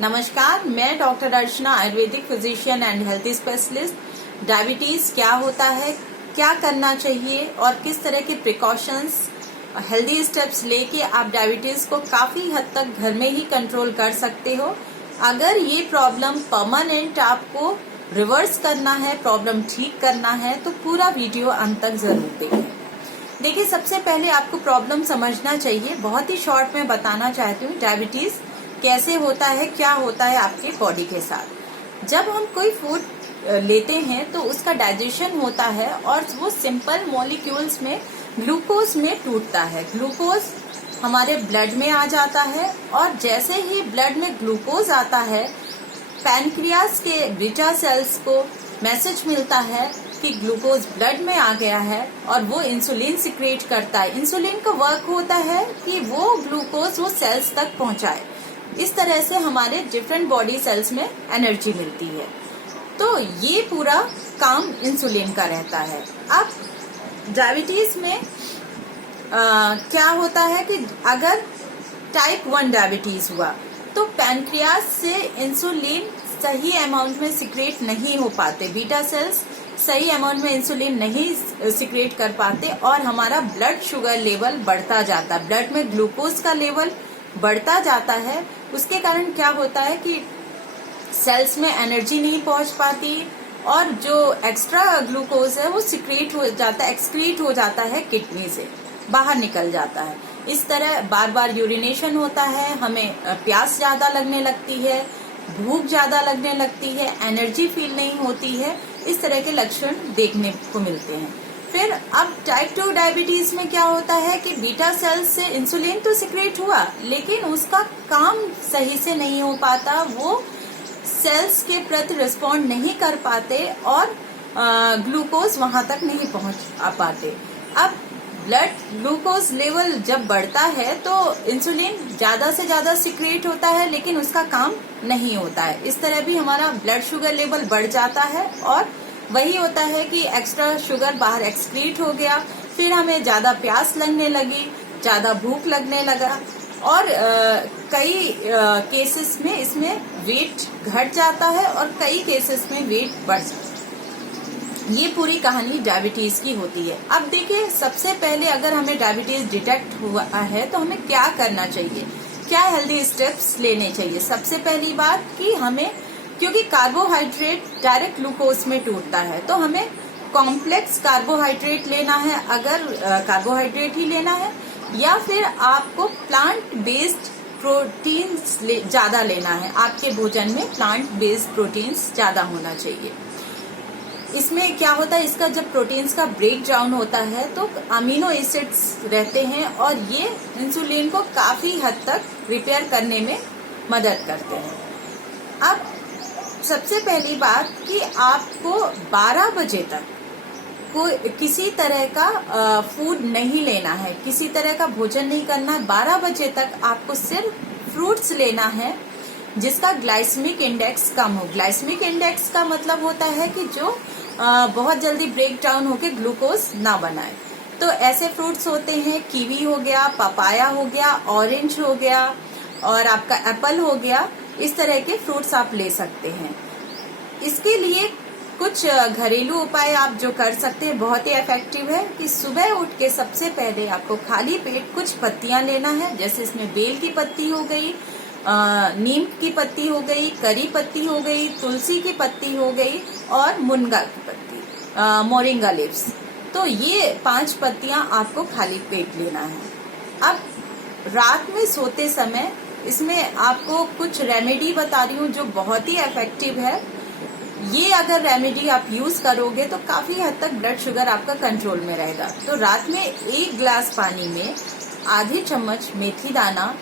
नमस्कार, मैं doctor Archana, Ayurvedic physician and health specialist. Diabetes क्या होता है, क्या करना चाहिए और किस तरह के प्रिकॉशंस, हेल्दी स्टेप्स लेके आप डायबिटीज को काफी हद तक घर में ही कंट्रोल कर सकते हो। अगर ये प्रॉब्लम परमानेंट आपको रिवर्स करना है, प्रॉब्लम ठीक करना है, तो पूरा वीडियो अंत तक जरूर देखें। देखिए, सबसे पहले आपको प्रॉब्लम समझना चाहिए। बहुत ही शॉर्ट में बताना चाहती हूँ डायबिटीज कैसे होता है, क्या होता है आपके बॉडी के साथ। जब हम कोई फूड लेते हैं तो उसका डाइजेशन होता है और वो सिंपल मॉलिक्यूल्स में ग्लूकोज में टूटता है। ग्लूकोज हमारे ब्लड में आ जाता है और जैसे ही ब्लड में ग्लूकोज आता है, पैनक्रियास के बीटा सेल्स को मैसेज मिलता है कि ग्लूकोज ब्लड में आ गया है और वो इंसुलिन सिक्रेट करता है। इंसुलिन का वर्क होता है कि वो ग्लूकोज वो सेल्स तक पहुंचाए। इस तरह से हमारे डिफरेंट बॉडी सेल्स में एनर्जी मिलती है। तो ये पूरा काम इंसुलिन का रहता है। अब डायबिटीज में क्या होता है कि अगर टाइप 1 डायबिटीज हुआ तो पैनक्रियास से इंसुलिन सही अमाउंट में सिक्रेट नहीं हो पाते, बीटा सेल्स सही अमाउंट में इंसुलिन नहीं सिक्रेट कर पाते और हमारा ब्लड शुगर लेवल बढ़ता जाता है, ब्लड में ग्लूकोज का लेवल बढ़ता जाता है। उसके कारण क्या होता है कि सेल्स में एनर्जी नहीं पहुंच पाती और जो एक्स्ट्रा ग्लूकोज है वो सिक्रेट हो जाता है, एक्सक्रीट हो जाता है, किडनी से बाहर निकल जाता है। इस तरह बार बार यूरिनेशन होता है, हमें प्यास ज्यादा लगने लगती है, भूख ज्यादा लगने लगती है, एनर्जी फील नहीं होती है। इस तरह के लक्षण देखने को मिलते हैं। फिर अब टाइप 2 डायबिटीज में क्या होता है कि बीटा सेल्स से इंसुलिन तो सिक्रेट हुआ लेकिन उसका काम सही से नहीं हो पाता, वो सेल्स के प्रति रिस्पॉन्ड नहीं कर पाते और ग्लूकोज वहां तक नहीं पहुंच पाते। अब ब्लड ग्लूकोज लेवल जब बढ़ता है तो इंसुलिन ज्यादा से ज्यादा सिक्रेट होता है लेकिन उसका काम नहीं होता है। इस तरह भी हमारा ब्लड शुगर लेवल बढ़ जाता है और वही होता है कि एक्स्ट्रा शुगर बाहर एक्सक्रीट हो गया। फिर हमें ज्यादा प्यास लगने लगी, ज्यादा भूख लगने लगा और कई केसेस में इसमें वेट घट जाता है और कई केसेस में वेट बढ़ जाता है। ये पूरी कहानी डायबिटीज की होती है। अब देखिए, सबसे पहले अगर हमें डायबिटीज डिटेक्ट हुआ है तो हमें क्या करना चाहिए, क्या हेल्दी स्टेप्स लेने चाहिए। सबसे पहली बात कि हमें, क्योंकि कार्बोहाइड्रेट डायरेक्ट ग्लूकोज में टूटता है, तो हमें कॉम्प्लेक्स कार्बोहाइड्रेट लेना है अगर कार्बोहाइड्रेट ही लेना है, या फिर आपको प्लांट बेस्ड प्रोटीन्स ज्यादा लेना है। आपके भोजन में प्लांट बेस्ड प्रोटीन्स ज्यादा होना चाहिए। इसमें क्या होता है, इसका जब प्रोटीन्स का ब्रेक डाउन होता है तो अमीनो एसिड्स रहते हैं और ये इंसुलिन को काफी हद तक रिपेयर करने में मदद करते हैं। अब सबसे पहली बात कि आपको 12 बजे तक कोई किसी तरह का फूड नहीं लेना है, किसी तरह का भोजन नहीं करना है। 12 बजे तक आपको सिर्फ फ्रूट्स लेना है जिसका ग्लाइसेमिक इंडेक्स कम हो। ग्लाइसेमिक इंडेक्स का मतलब होता है कि जो बहुत जल्दी ब्रेक डाउन होकर ग्लूकोज ना बनाए। तो ऐसे फ्रूट्स होते हैं, कीवी हो गया, पपाया हो गया, ऑरेंज हो गया और आपका एप्पल हो गया। इस तरह के फ्रूट्स आप ले सकते हैं। इसके लिए कुछ घरेलू उपाय आप जो कर सकते हैं, बहुत ही इफेक्टिव है कि सुबह उठ के सबसे पहले आपको खाली पेट कुछ पत्तियां लेना है। जैसे इसमें बेल की पत्ती हो गई, नीम की पत्ती हो गई, करी पत्ती हो गई, तुलसी की पत्ती हो गई और मुनगा की पत्ती, मोरिंगा लीव्स। तो ये 5 पत्तियां आपको खाली पेट लेना है। अब रात में सोते समय इसमें आपको कुछ रेमेडी बता रही हूँ जो बहुत ही इफेक्टिव है। ये अगर रेमेडी आप यूज करोगे तो काफी हद तक ब्लड शुगर आपका कंट्रोल में रहेगा। तो रात में 1 गिलास पानी में आधी चम्मच मेथी दाना,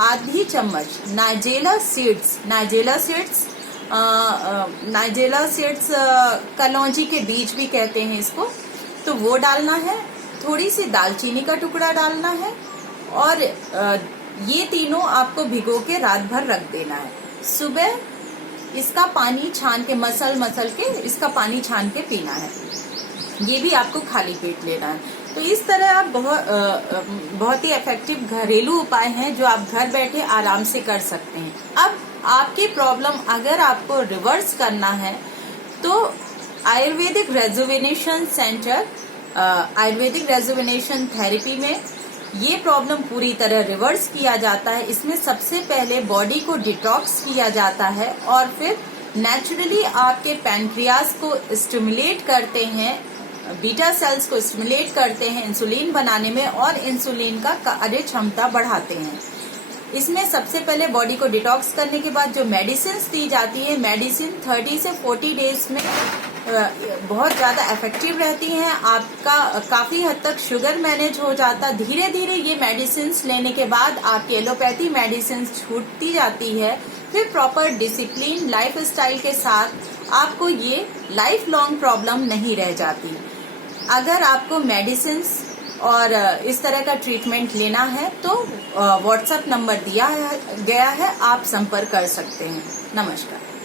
आधी चम्मच नाइजेला सीड्स कलौंजी के बीज भी कहते हैं इसको, तो वो डालना है। थोड़ी सी दालचीनी का टुकड़ा डालना है और ये तीनों आपको भिगो के रात भर रख देना है। सुबह इसका पानी छान के मसल के इसका पानी छान के पीना है। ये भी आपको खाली पेट लेना है। तो इस तरह आप बहुत ही इफेक्टिव घरेलू उपाय हैं जो आप घर बैठे आराम से कर सकते हैं। अब आपकी प्रॉब्लम अगर आपको रिवर्स करना है तो Ayurvedic rejuvenation centre, Ayurvedic rejuvenation therapy में ये प्रॉब्लम पूरी तरह रिवर्स किया जाता है। इसमें सबसे पहले बॉडी को डिटॉक्स किया जाता है और फिर नेचुरली आपके पैनक्रियाज को स्टिमुलेट करते हैं, बीटा सेल्स को स्टिमुलेट करते हैं इंसुलिन बनाने में और इंसुलिन का कार्य क्षमता बढ़ाते हैं। इसमें सबसे पहले बॉडी को डिटॉक्स करने के बाद जो मेडिसिन दी जाती है, मेडिसिन 30 से 40 डेज में बहुत ज्यादा इफेक्टिव रहती हैं। आपका काफी हद तक शुगर मैनेज हो जाता। धीरे धीरे ये मेडिसिन लेने के बाद आपकी एलोपैथी मेडिसिन छूटती जाती है। फिर प्रॉपर डिसिप्लिन लाइफ स्टाइल के साथ आपको ये लाइफ लॉन्ग प्रॉब्लम नहीं रह जाती। अगर आपको मेडिसिन और इस तरह का ट्रीटमेंट लेना है तो व्हाट्सएप नंबर दिया गया है, आप संपर्क कर सकते हैं। नमस्कार।